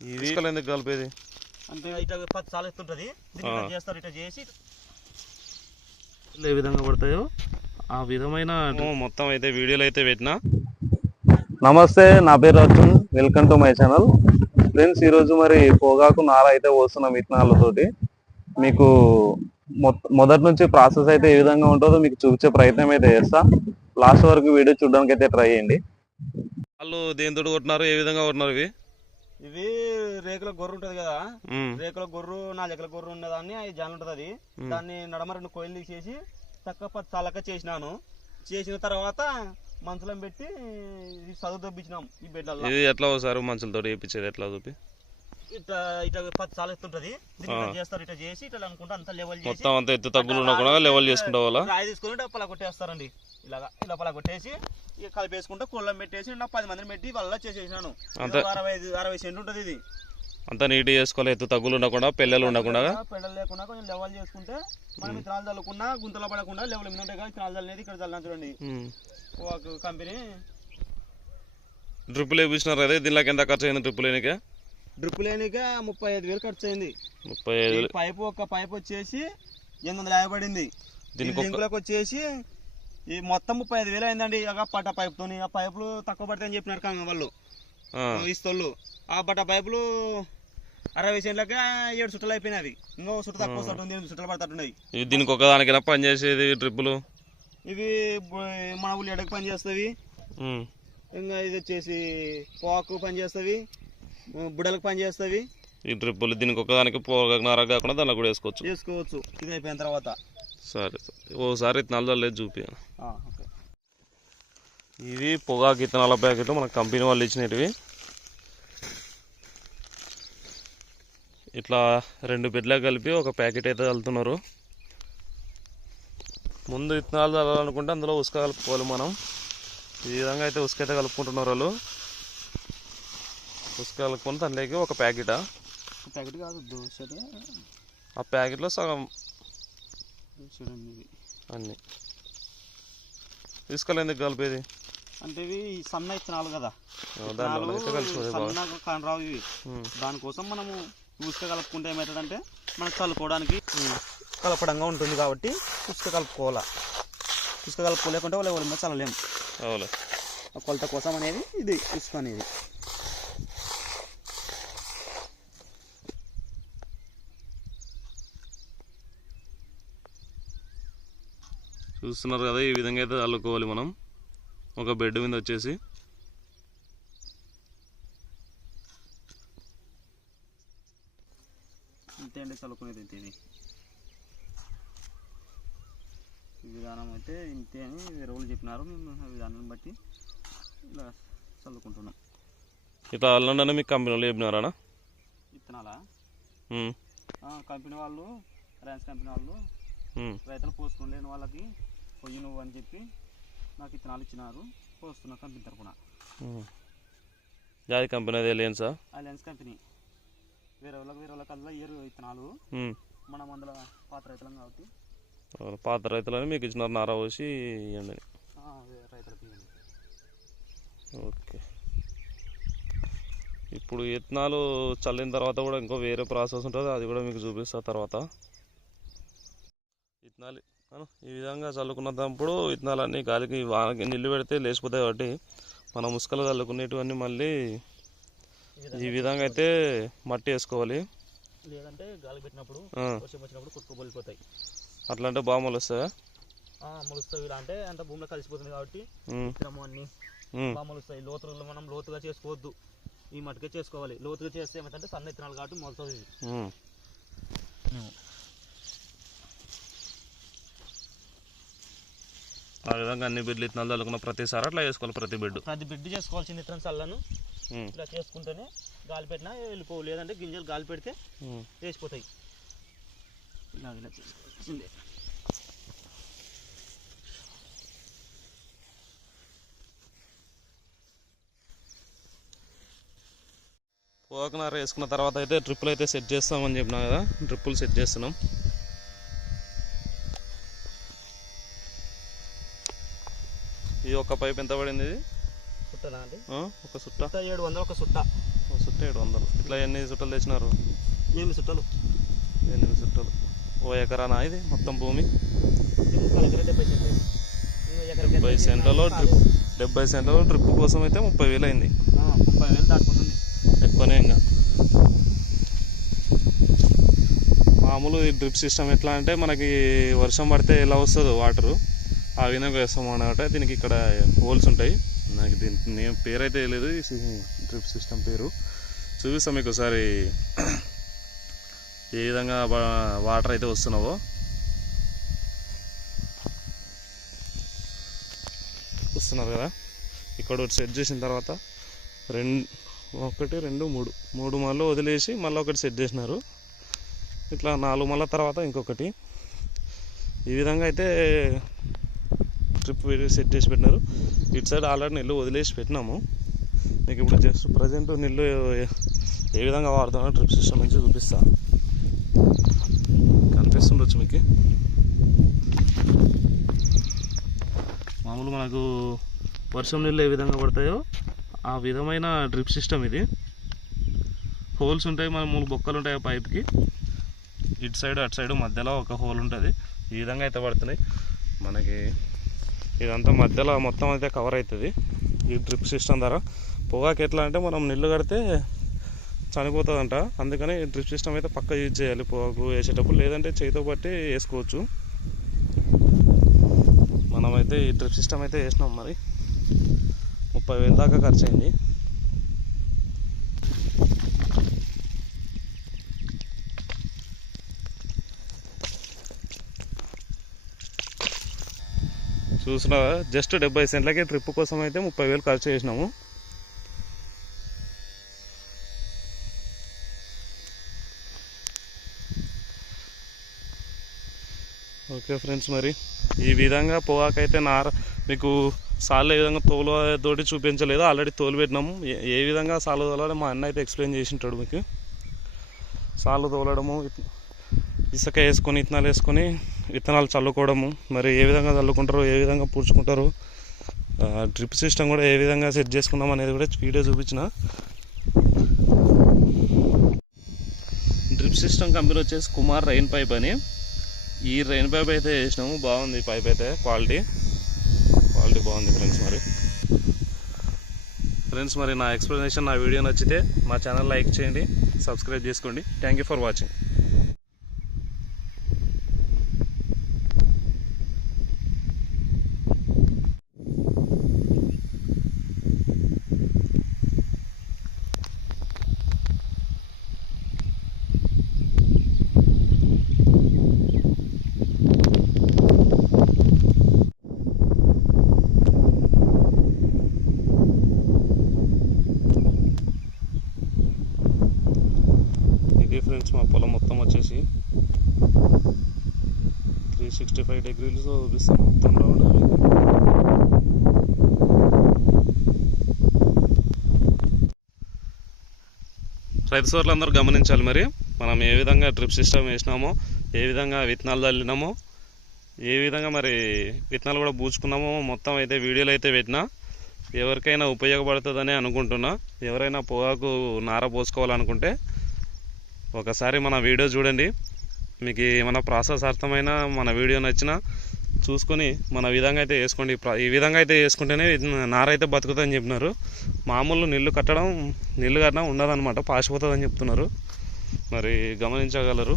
ఇసుకలు ఎందుకు కలిపేది? అంటే ఇట్లా పది సార్లు ఎత్తుంటది. దీన్ని ఇట్లా చేస్తారు ఇట్లా చేసి ఏ విధంగా పడతాయో ఆ విధమైన మొత్తం అయితే వీడియోలు అయితే పెట్టినా. నమస్తే నా పేరు Arjun. Welcome to my channel friends ఈరోజు మరి పొగాకు నార అయితే పోస్తున్నాం విత్తనాలతోటి. మీకు మొ- మొదటి నుంచి ప్రాసెస్ అయితే ఏ విధంగా ఉంటుందో మీకు చూపించే ప్రయత్నం అయితే చేస్తా. లాస్ట్ వరకు వీడియో చూడడానికి అయితే ట్రై చేయండి. వాళ్ళు దేనితో కొట్టినారు ఏ విధంగా కొట్టినారు ఇవి? ఇవి రేకుల గొర్రు ఉంటది కదా. రేకుల గొర్రు నాలుగు ఎకల గొర్రు ఉన్నదాన్ని అది జాన్ ఉంటది అది దాన్ని నడమ రెండు కోయిలు తీసేసి చక్కగా పది సాలక చేసినాను. చేసిన తర్వాత మంచలం పెట్టి ఇది చదువు దొబ్బించినాం ఈ బెడ్లలో ఇది ఎట్లా ఒకసారి మనుషులతో వేయించేది ఎట్లా చూపి ఇట్లా ఇట్లా పది సార్లు ఎత్తుంటది. చేస్తారు ఇట్లా చేసి ఇట్లా అనుకుంటే అంత లెవెల్ మొత్తం అంతా ఎత్తు తగ్గులు ఉండకుండా లెవెల్ చేసుకుంటా వాళ్ళ రాయి తీసుకొని డప్పలా కొట్టేస్తారండి. ఇలాగా ఇలా పలా కొట్టేసి ఇక కలిపేసుకుంటే కుళ్ళం పెట్టేసి నా పది మందిని పెట్టి వాళ్ళ చేసేసాను అరవై ఐదు అరవై సెంట్ ఉంటుంది ఇది. అంతా నీట్ చేసుకోవాలి ఎత్తు తగ్గులు ఉండకుండా పెళ్ళలు ఉండకుండా? పెడలు లేకుండా కొంచెం లెవెల్ చేసుకుంటే మనం విత్తనాలు చల్లుకున్నా గుంతలో పడకుండా లెవెల్ మీద ఉంటాయి కానీ విత్తనాలు చల్లనేది ఇక్కడ చల్లినా చూడండి. ఒక కంపెనీ. డ్రిప్పులు వేయించినారు కదా దీనిలోకి ఎంత ఖర్చు అయింది డ్రిప్పులు వేయనికే డ్రిప్ లేనిక ముప్పై ఐదు వేలు ఖర్చు అయింది. ముప్పై ఐదు పైపు ఒక పైప్ వచ్చేసి ఎనిమిది వందల యాభై పడింది. దీనికి వచ్చేసి ఈ మొత్తం ముప్పై ఐదు వేలు అయిందండి. ఇక పట్ట పైపుతో ఆ పైపులు తక్కువ పడతాయని చెప్పినారు కాంగ వాళ్ళు. ఇస్తోళ్ళు ఆ బట్ట పైపులు అరవై సెంట్లకే ఏడు చుట్టలు అయిపోయినవి ఇంకో చుట్ట తక్కువ చుట్ట ఉంది ఎనిమిది చుట్టలు పడుతున్నాయి ఇవి దీనికి ఒకదానికైనా పని చేసేది డ్రిప్పులు ఇవి మన ఊళ్ళు ఎడకు పని చేస్తవి. ఉమ్. ఇంకా ఇది వచ్చేసి పోకు పని చేస్తవి. బుడలకు పని చేస్తవి. ఈ డ్రిప్పులు దీనికి ఒకదానికి పోగనార కాకుండా దానిలో కూడా వేసుకోవచ్చు. చేసుకోవచ్చు ఇది అయిపోయిన తర్వాత. సరే సరే. ఓసారి ఇత్తనాలు లేదు చూపి ఆ, ఓకే. ఇవి పొగాకు ఇత్తనాల ప్యాకెట్లు మన కంపెనీ వాళ్ళు ఇచ్చినవి. ఇట్లా రెండు బెడ్లా కలిపి ఒక ప్యాకెట్ అయితే వెళ్తున్నారు ముందు ఇత్తనాలు చల్లాలనుకుంటే అందులో ఉసుక కలుపుకోవాలి మనం. ఈ విధంగా అయితే ఉసుక అయితే కలుపుకుంటున్నారు వాళ్ళు. ఉసుక కలుపుకొని దానిలోకి ఒక ప్యాకెటా? ప్యాకెట్ కాదు దోశ ఆ ప్యాకెట్లో సగం చూడండి. ఇవి అన్నీ ఇసుకలు ఎందుకు కలిపేది అంటే ఇవి సన్న ఇత్తనాలు కదా. సన్నగా కానరావు ఇవి. దానికోసం మనము ఉసుక కలుపుకుంటే ఏమవుతుందంటే మనకు చల్లుకోవడానికి కలపడంగా ఉంటుంది కాబట్టి ఉసుక కలుపుకోవాలా. ఉసుక కలుపుకోలేకుంటే వాళ్ళు ఎవరి మీద చల్లలేము కొలత కోసం అనేది ఇది ఉసుక అనేది. చూస్తున్నారు కదా ఈ విధంగా అయితే అల్లుకోవాలి మనం. ఒక బెడ్ మీద వచ్చేసి. ఇంతే అండి చల్లుకునేది ఇంతే ఇది. ఈ విధానం అయితే ఇంతే అని వేరే వాళ్ళు చెప్పినారు. మేము విధానాన్ని బట్టి ఇలా చల్లుకుంటున్నాం. ఇట్లా అల్లండి మీకు కంపెనీలో చెప్పినారా విత్తనాలా కంపెనీ వాళ్ళు రిలయన్స్ కంపెనీ వాళ్ళు. రైతులు పోసుకుని లేని వాళ్ళకి పొయ్యి నువ్వు అని చెప్పి నాకు ఇత్తనాలు ఇచ్చినారు. పోస్తున్నా కంపెనీ తరపున. జాతి కంపెనీ అదే సార్ అలయన్స్ కంపెనీ. వేరే వాళ్ళకి వేరే వాళ్ళకి అలా ఇయర్ ఇత్తనాలు మనం అందులో పాత రైతులం కాబట్టి. పాత రైతులని మీకు ఇచ్చినారు నారా పోసి ఇవ్వండి రైతులకి. ఓకే. ఇప్పుడు విత్తనాలు చల్లిన తర్వాత కూడా ఇంకో వేరే ప్రాసెస్ ఉంటుంది అది కూడా మీకు చూపిస్తా తర్వాత. ఈ విధంగా చల్లుకున్నప్పుడు విత్తనాలన్నీ గాలికి వానకి నీళ్ళు పెడితే లేచిపోతాయి కాబట్టి మనం ముసుకలు చల్లుకునేటివన్నీ మళ్ళీ ఈ విధంగా అయితే మట్టి వేసుకోవాలి. లేదంటే గాలి పెట్టినప్పుడు వర్షం వచ్చినప్పుడు కొట్టుకుపోలిపోతాయి అట్లా అంటే బాగా మొలుస్తాయా? మొలుస్తాయి. ఇలా అంటే అంత భూమిలో కలిసిపోతుంది కాబట్టి విత్తనము అన్ని బాగా మొలుస్తాయి. లోతులు మనం లోతుగా చేసుకోవద్దు. ఈ మట్టుకే చేసుకోవాలి. లోతుగా చేస్తే ఏమైతే సన్న విత్తనాలు కాబట్టి మొలుస్తుంది ఇది ఉమ్. ఆ విధంగా అన్ని బిడ్లు విత్తనాలు చల్లుకున్న ప్రతిసారి అట్లా చేసుకోవాలి ప్రతి బిడ్డు. ప్రతి బిడ్డ చేసుకోవాల్సిన విత్తనం చల్లను. ఇలా చేసుకుంటేనే గాలి పెట్టినా వెళ్ళిపోవు. లేదంటే గింజలు గాలి పెడితే. వేసిపోతాయి. ఇలా ఇలా చేసుకోవాల్సిందే పోకనార వేసుకున్న తర్వాత అయితే డ్రిప్పులు అయితే సెట్ చేస్తామని చెప్పినా కదా? డ్రిప్పులు సెట్ చేస్తున్నాం. ఈ ఒక్క పైప్ ఎంత పడింది ఇది? సుట్టనా అండి? ఆ, ఒక సుట్ట. సుట్ట ఏడు వందలు ఒక సుట్ట. ఒక చుట్టూ ఏడు వందలు. ఇట్లా ఎన్ని చుట్టలు తెచ్చినారు? ఎనిమిది చుట్టాలు ఎనిమిది చుట్టలు ఓ ఎకరానా ఇది మొత్తం భూమి? డెబ్బై సెంట్లలో డ్రిప్. డెబ్బై సెంట్లలో డ్రిప్ కోసం అయితే ముప్పై వేలు అయింది. ముప్పై వేలు దాటుకుంటుంది. ఎక్కువనే ఇంకా. మామూలు ఈ డ్రిప్ సిస్టమ్ ఎట్లా అంటే మనకి వర్షం పడితే ఎలా వస్తుందో వాటరు. ఆ విధంగా వేస్తాం అనమాట దీనికి ఇక్కడ హోల్స్ ఉంటాయి. నాకు దీని నేమ్ పేరు అయితే లేదు డ్రిప్ సిస్టమ్ పేరు. చూపిస్తాం మీకు ఒకసారి ఏ విధంగా వాటర్ అయితే వస్తున్నావో. వస్తున్నారు కదా. ఇక్కడ ఒకటి సెట్ చేసిన తర్వాత రెండు ఒకటి రెండు మూడు. మూడు మళ్ళీ వదిలేసి మళ్ళీ ఒకటి సెట్ చేసినారు. ఇట్లా నాలుగు మళ్ళీ తర్వాత ఇంకొకటి. ఈ విధంగా అయితే ట్రిప్ సెట్ చేసి పెట్టినారు. ఇటు సైడ్ ఆల్రెడీ నీళ్ళు వదిలేసి పెట్టినాము. మీకు ఇప్పుడు జస్ట్ ప్రజెంట్ నీళ్ళు ఏ విధంగా వాడుతున్నా ట్రిప్ సిస్టమ్ నుంచి చూపిస్తా. కనిపిస్తుండొచ్చు మీకు. మామూలు మనకు వర్షం నీళ్ళు ఏ విధంగా పడతాయో ఆ విధమైన డ్రిప్ సిస్టమ్ ఇది. హోల్స్ ఉంటాయి మన మూడు బొక్కలు ఉంటాయి ఆ పైప్కి ఇటు సైడ్ అటు సైడ్ మధ్యలో ఒక హోల్ ఉంటుంది. ఈ విధంగా అయితే పడుతున్నాయి. మనకి ఇదంతా మధ్యలో మొత్తం అయితే కవర్ అవుతుంది ఈ డ్రిప్ సిస్టమ్ ద్వారా. పొగాకు ఎట్లా అంటే మనం నీళ్ళు కడితే చనిపోతుందంట. అందుకని డ్రిప్ సిస్టమ్ అయితే పక్క యూజ్ చేయాలి పొగాకు వేసేటప్పుడు. లేదంటే చేతితో బట్టి వేసుకోవచ్చు. మనమైతే ఈ డ్రిప్ సిస్టమ్ అయితే వేసినాం మరి. ముప్పై వేలు దాకా ఖర్చు అయింది చూసిన జస్ట్ డెబ్బై సెంట్లకే ట్రిప్ కోసం అయితే ముప్పై వేలు ఖర్చు చేసినాము. ఓకే ఫ్రెండ్స్ మరి ఈ విధంగా పొగాకైతే నార మీకు సార్లు ఏ విధంగా తోలు తోటి చూపించలేదు ఆల్రెడీ తోలు పెట్టినాము ఏ- ఏ విధంగా సాలు తోలాలో మా అన్న అయితే ఎక్స్ప్లెయిన్ చేసి ఉంటాడు మీకు. సాలు తోలడము ఇసుక వేసుకొని ఇత్తనాలు వేసుకొని విత్తనాలు చల్లుకోవడము మరి ఏ విధంగా చల్లుకుంటారు ఏ విధంగా పూడ్చుకుంటారు డ్రిప్ సిస్టమ్ కూడా ఏ విధంగా సెట్ చేసుకున్నాం అనేది కూడా వీడియో చూపించిన. డ్రిప్ సిస్టమ్ కంపెనీ వచ్చేసి కుమార్ రైన్ పైప్ అని. ఈ రైన్ పైప్ అయితే వేసినాము బాగుంది పైప్ అయితే క్వాలిటీ. క్వాలిటీ బాగుంది ఫ్రెండ్స్ మరి. ఫ్రెండ్స్ మరి నా ఎక్స్ప్లెనేషన్ నా వీడియో నచ్చితే మా ఛానల్ లైక్ చేయండి సబ్స్క్రైబ్ చేసుకోండి. థ్యాంక్ యూ ఫర్ వాచింగ్ ఇది ఫ్రెండ్స్ మా పొలం మొత్తం వచ్చేసి త్రీ సిక్స్టీ ఫైవ్ డిగ్రీలు చూపిస్తాం. మొత్తం రౌండ్ రైతు సోర్లందరూ గమనించాలి మరి మనం ఏ విధంగా డ్రిప్ సిస్టమ్ వేసినామో ఏ విధంగా విత్తనాలు చల్లినామో ఏ విధంగా మరి విత్తనాలు కూడా పూచుకున్నామో మొత్తం అయితే వీడియోలు అయితే పెట్టినా ఎవరికైనా ఉపయోగపడుతుందని అనుకుంటున్నా. ఎవరైనా పొగాకు నార పోసుకోవాలనుకుంటే ఒకసారి మన వీడియో చూడండి. మీకు ఏమైనా ప్రాసెస్ అర్థమైనా మన వీడియో నచ్చినా చూసుకొని మన విధంగా అయితే వేసుకోండి. ఈ విధంగా అయితే వేసుకుంటేనే నారైతే బతుకుతుందని చెప్పినారు. మామూలు నీళ్ళు కట్టడం నీళ్ళు కట్టినా ఉండదన్నమాట పాసిపోతుందని చెప్తున్నారు. మరి గమనించగలరు.